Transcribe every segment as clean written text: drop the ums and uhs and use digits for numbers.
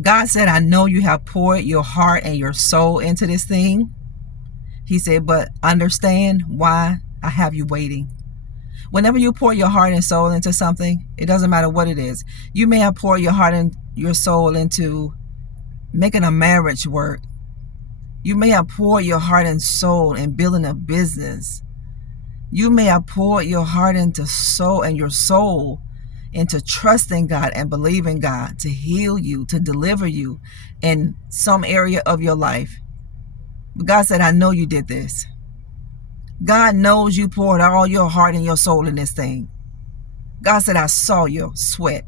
God said, I know you have poured your heart and your soul into this thing. He said, but understand why I have you waiting. Whenever you pour your heart and soul into something, it doesn't matter what it is. You may have poured your heart and your soul into making a marriage work. You may have poured your heart and soul in building a business. You may have poured your heart into soul and your soul into trusting God and believing God to heal you, to deliver you in some area of your life. But God said, I know you did this. God knows you poured all your heart and your soul in this thing. God said, I saw your sweat.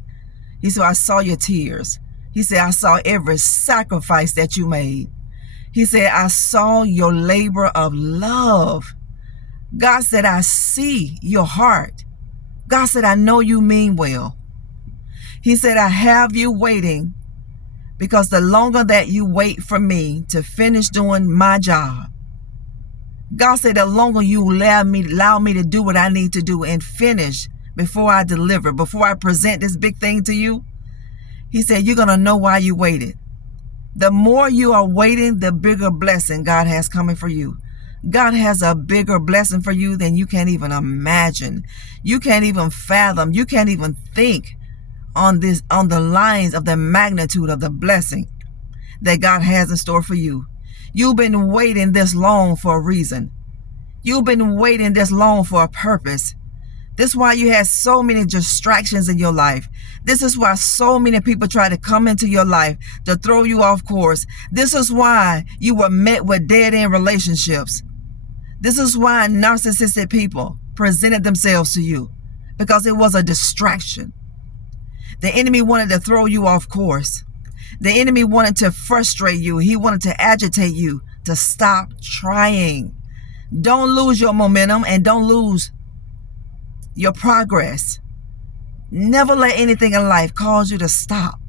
He said, I saw your tears. He said, I saw every sacrifice that you made. He said, I saw your labor of love. God said, I see your heart. God said, I know you mean well. He said, I have you waiting because the longer that you wait for me to finish doing my job, God said, the longer you allow me to do what I need to do and finish before I deliver, before I present this big thing to you, He said, you're going to know why you waited. The more you are waiting, the bigger blessing God has coming for you. God has a bigger blessing for you than you can't even imagine. You can't even fathom. You can't even think on the lines of the magnitude of the blessing that God has in store for you. You've been waiting this long for a reason. You've been waiting this long for a purpose. This is why you had so many distractions in your life. This is why so many people try to come into your life to throw you off course. This is why you were met with dead-end relationships. This is why narcissistic people presented themselves to you, because it was a distraction. The enemy wanted to throw you off course. The enemy wanted to frustrate you. He wanted to agitate you to stop trying. Don't lose your momentum and don't lose your progress. Never let anything in life cause you to stop.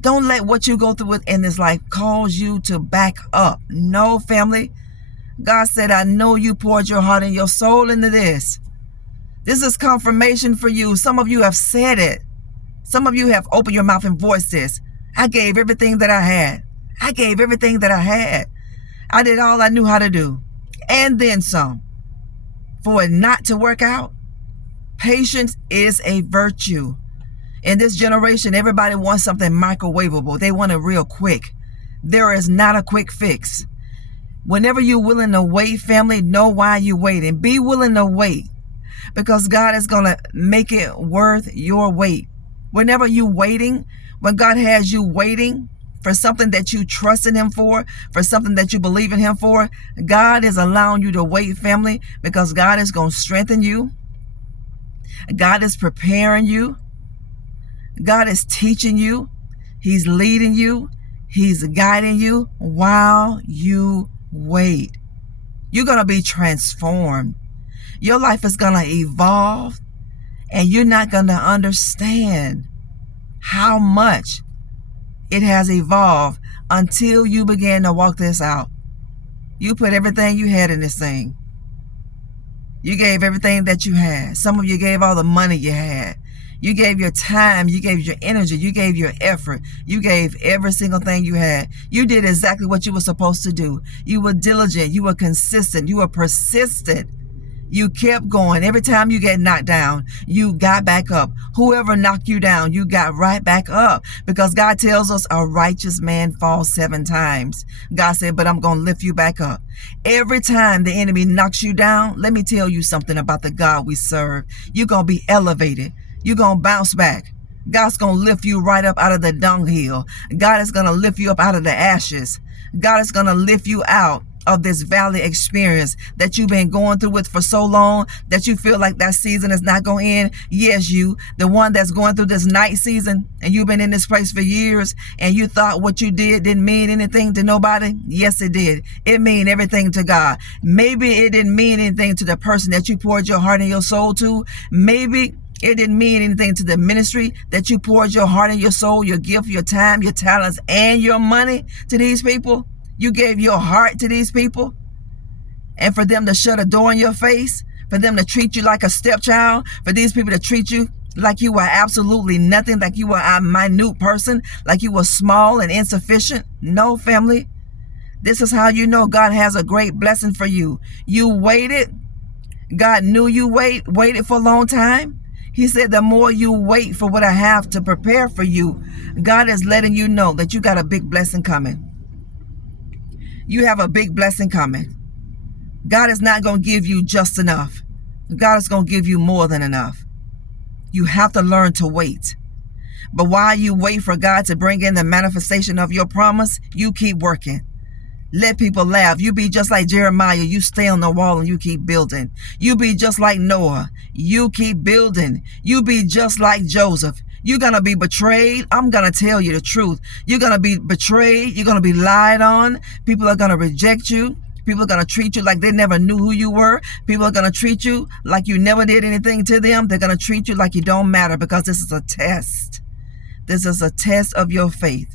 Don't let what you go through in this life cause you to back up. No, family. God said, I know you poured your heart and your soul into this. This is confirmation for you. Some of you have said it. Some of you have opened your mouth and voiced this. I gave everything that I had. I gave everything that I had. I did all I knew how to do. And then some. For it not to work out, patience is a virtue. In this generation, everybody wants something microwavable. They want it real quick. There is not a quick fix. Whenever you're willing to wait, family, know why you're waiting. Be willing to wait, because God is going to make it worth your wait. Whenever you're waiting, when God has you waiting for something that you trust in Him for something that you believe in Him for, God is allowing you to wait, family, because God is going to strengthen you. God is preparing you. God is teaching you. He's leading you. He's guiding you while you wait. You're going to be transformed. Your life is going to evolve, and you're not going to understand how much it has evolved until you begin to walk this out. You put everything you had in this thing. You gave everything that you had. Some of you gave all the money you had. You gave your time, you gave your energy, you gave your effort, you gave every single thing you had. You did exactly what you were supposed to do. You were diligent, you were consistent, you were persistent. You kept going. Every time you get knocked down, you got back up. Whoever knocked you down, you got right back up. Because God tells us a righteous man falls 7 times. God said, but I'm going to lift you back up. Every time the enemy knocks you down, let me tell you something about the God we serve. You're going to be elevated. You're going to bounce back. God's going to lift you right up out of the dunghill. God is going to lift you up out of the ashes. God is going to lift you out of this valley experience that you've been going through with for so long that you feel like that season is not going to end. Yes, you, the one that's going through this night season, and you've been in this place for years, and you thought what you did didn't mean anything to nobody. Yes, it did. It mean everything to God. Maybe it didn't mean anything to the person that you poured your heart and your soul to. Maybe it didn't mean anything to the ministry that you poured your heart and your soul, your gift, your time, your talents, and your money to these people. You gave your heart to these people, and for them to shut a door in your face, for them to treat you like a stepchild, for these people to treat you like you were absolutely nothing, like you were a minute person, like you were small and insufficient. No, family. This is how you know God has a great blessing for you. You waited. God knew you waited for a long time. He said, the more you wait for what I have to prepare for you, God is letting you know that you got a big blessing coming. You have a big blessing coming. God is not going to give you just enough. God is going to give you more than enough. You have to learn to wait. But while you wait for God to bring in the manifestation of your promise, you keep working. Let people laugh. You be just like Jeremiah. You stay on the wall and you keep building. You be just like Noah. You keep building. You be just like Joseph. You're going to be betrayed. I'm going to tell you the truth. You're going to be betrayed. You're going to be lied on. People are going to reject you. People are going to treat you like they never knew who you were. People are going to treat you like you never did anything to them. They're going to treat you like you don't matter, because this is a test. This is a test of your faith.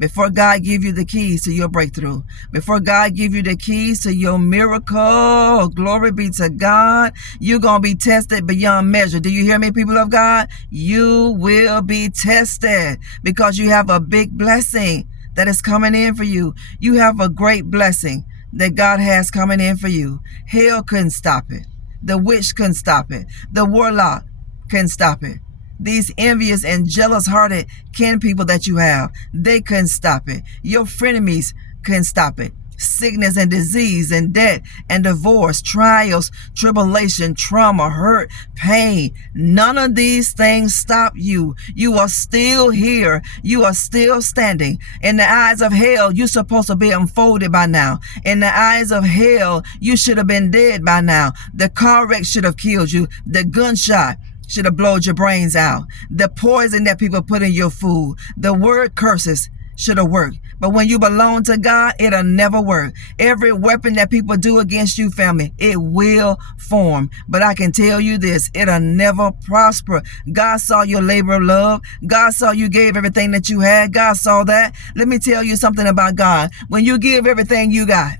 Before God give you the keys to your breakthrough, before God give you the keys to your miracle, glory be to God, you're going to be tested beyond measure. Do you hear me, people of God? You will be tested because you have a big blessing that is coming in for you. You have a great blessing that God has coming in for you. Hell couldn't stop it. The witch couldn't stop it. The warlock couldn't stop it. These envious and jealous-hearted kin people that you have, they couldn't stop it. Your frenemies couldn't stop it. Sickness and disease and debt and divorce, trials, tribulation, trauma, hurt, pain. None of these things stop you. You are still here. You are still standing. In the eyes of hell, you're supposed to be unfolded by now. In the eyes of hell, you should have been dead by now. The car wreck should have killed you. The gunshot should have blown your brains out. The poison that people put in your food, the word curses should have worked. But when you belong to God, it'll never work. Every weapon that people do against you, family, it will form. But I can tell you this, it'll never prosper. God saw your labor of love. God saw you gave everything that you had. God saw that. Let me tell you something about God. When you give everything you got,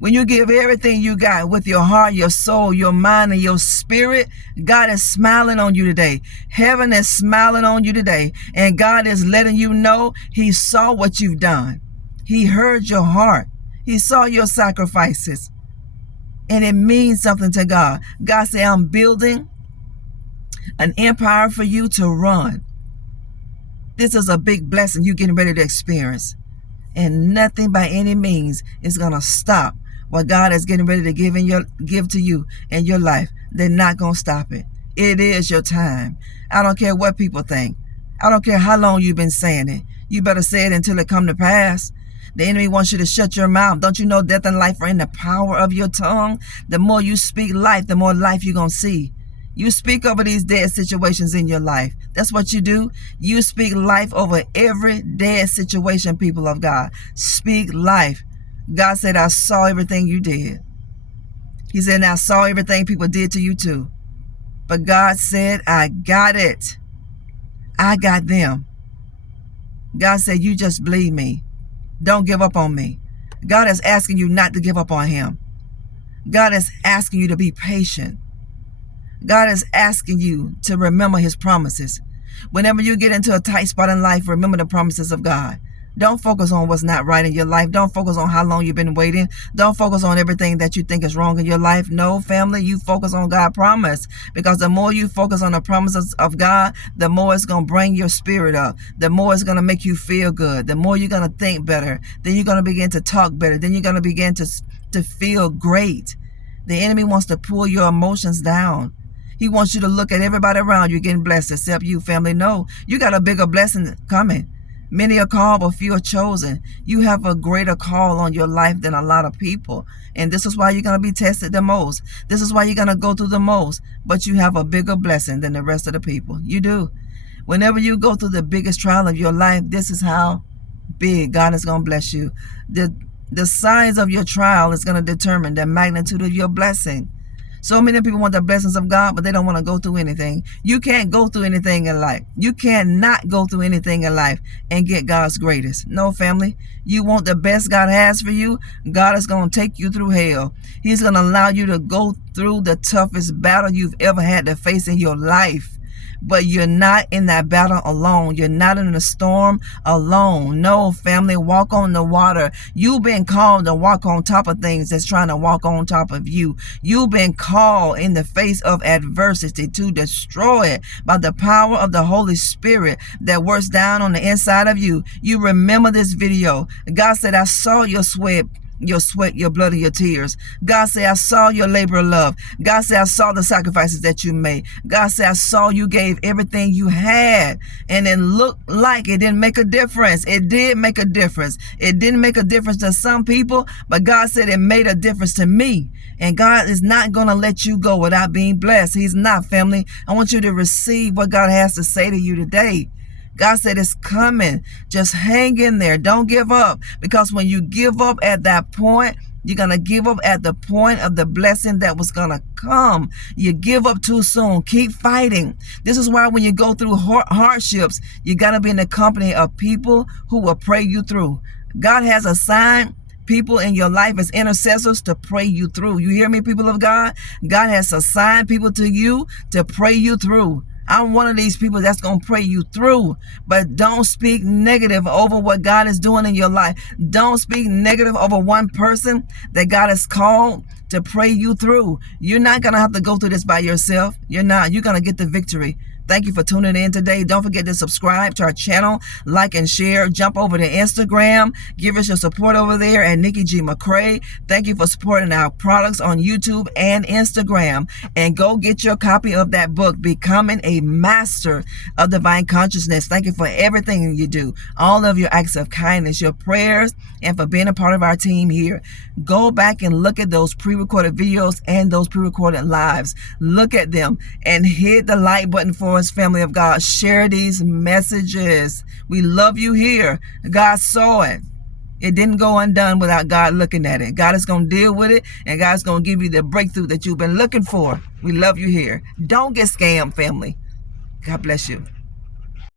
when you give everything you got with your heart, your soul, your mind, and your spirit, God is smiling on you today. Heaven is smiling on you today. And God is letting you know He saw what you've done. He heard your heart. He saw your sacrifices. And it means something to God. God said, I'm building an empire for you to run. This is a big blessing you're getting ready to experience. And nothing by any means is going to stop what God is getting ready to give to you in your life. They're not going to stop it. It is your time. I don't care what people think. I don't care how long you've been saying it. You better say it until it come to pass. The enemy wants you to shut your mouth. Don't you know death and life are in the power of your tongue? The more you speak life, the more life you're going to see. You speak over these dead situations in your life. That's what you do. You speak life over every dead situation, people of God. Speak life. God said, I saw everything you did. He said, and I saw everything people did to you too. But God said, I got it. I got them. God said, you just believe me. Don't give up on me. God is asking you not to give up on Him. God is asking you to be patient. God is asking you to remember His promises. Whenever you get into a tight spot in life, remember the promises of God. Don't focus on what's not right in your life. Don't focus on how long you've been waiting. Don't focus on everything that you think is wrong in your life. No, family, you focus on God's promise. Because the more you focus on the promises of God, the more it's going to bring your spirit up. The more it's going to make you feel good. The more you're going to think better. Then you're going to begin to talk better. Then you're going to begin to feel great. The enemy wants to pull your emotions down. He wants you to look at everybody around you getting blessed except you, family. No, you got a bigger blessing coming. Many are called, but few are chosen. You have a greater call on your life than a lot of people. And this is why you're going to be tested the most. This is why you're going to go through the most. But you have a bigger blessing than the rest of the people. You do. Whenever you go through the biggest trial of your life, this is how big God is going to bless you. The size of your trial is going to determine the magnitude of your blessing. So many people want the blessings of God, but they don't want to go through anything. You can't go through anything in life. You cannot go through anything in life and get God's greatest. No, family. You want the best God has for you, God is going to take you through hell. He's going to allow you to go through the toughest battle you've ever had to face in your life. but you're not in that battle alone. You're not in the storm alone. No, family, walk on the water. You've been called to walk on top of things that's trying to walk on top of you. You've been called in the face of adversity to destroy it by the power of the Holy Spirit that works down on the inside of you. You remember this video. God said, I saw your sweat, your blood, and your tears. God said, I saw your labor of love. God said, I saw the sacrifices that you made. God said, I saw you gave everything you had, and it looked like it didn't make a difference. It did make a difference. It didn't make a difference to some people, but God said it made a difference to me. And God is not going to let you go without being blessed. He's not, family. I want you to receive what God has to say to you today. God said it's coming. Just hang in there. Don't give up. Because when you give up at that point, you're going to give up at the point of the blessing that was going to come. You give up too soon. Keep fighting. This is why when you go through hardships, you got to be in the company of people who will pray you through. God has assigned people in your life as intercessors to pray you through. You hear me, people of God? God has assigned people to you to pray you through. I'm one of these people that's going to pray you through, but don't speak negative over what God is doing in your life. Don't speak negative over one person that God has called to pray you through. You're not going to have to go through this by yourself. You're not. You're going to get the victory. Thank you for tuning in today. Don't forget to subscribe to our channel, like and share. Jump over to Instagram. Give us your support over there at Nikki G. McCray. Thank you for supporting our products on YouTube and Instagram. And go get your copy of that book, Becoming a Master of Divine Consciousness. Thank you for everything you do. All of your acts of kindness, your prayers, and for being a part of our team here. Go back and look at those pre-recorded videos and those pre-recorded lives. Look at them and hit the like button for us, family of God. Share these messages. We love you here. God saw it. It didn't go undone without God looking at it. God is going to deal with it, and God's going to give you the breakthrough that you've been looking for. We love you here. Don't get scammed, family. God bless you.